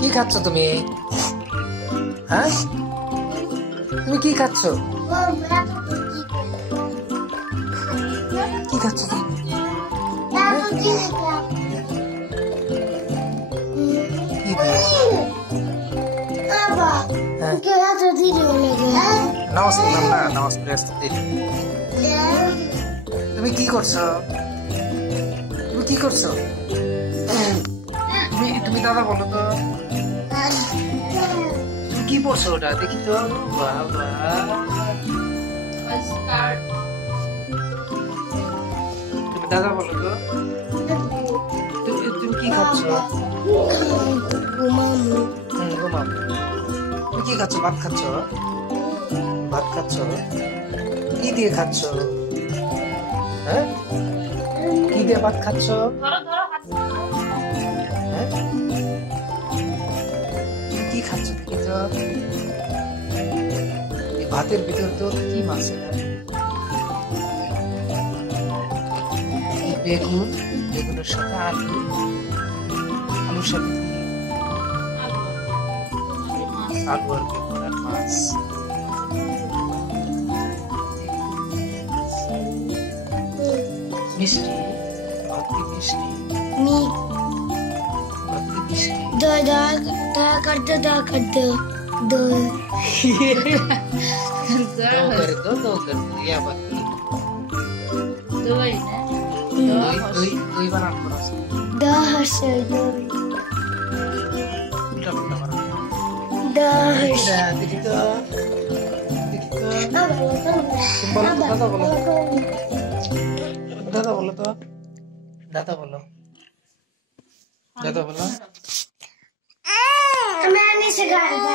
কি খাচ্ছ তুমি? হ্যাঁ, তুমি কি খাচ্ছ? কি খাচ্ছ তুমি? নামাজ পড়লাম না, নামাজ পড়ে আসতে দেরি। তুমি কি করছো? তুমি কি করছো? তুমি দাদা বলো তো, তুমি কি পড়ছো ওটা দেখি তো। বাবা, তুমি দাদা বলো তো, তুমি কি খাচ্ছ? ঘুমামু। তুমি কি খাচ্ছ? ভাত খাচ্ছ? ভাত খাচ্ছ? কি দিয়ে খাচ্ছ? হ্যাঁ, কি দিয়ে ভাত খাচ্ছ? হ্যাঁ, কি খাচ্ছ দেখি তো। এই ভাতের ভিতর তো কি মাছ? বেগুন, বেগুনের সাথে আলু, আলুর সাথে কি? আলু আর বেগুন আর মাছ। মিষ্টি, ভাত কি মিষ্টি? ভাত কি মিষ্টি? दया कर दो दो कर दो या बात दो दही बना करो। देखी तो दादा बोलो, दादा बोलो तो, दादा बोलो, दादा बोलो। मैंने सिखाया।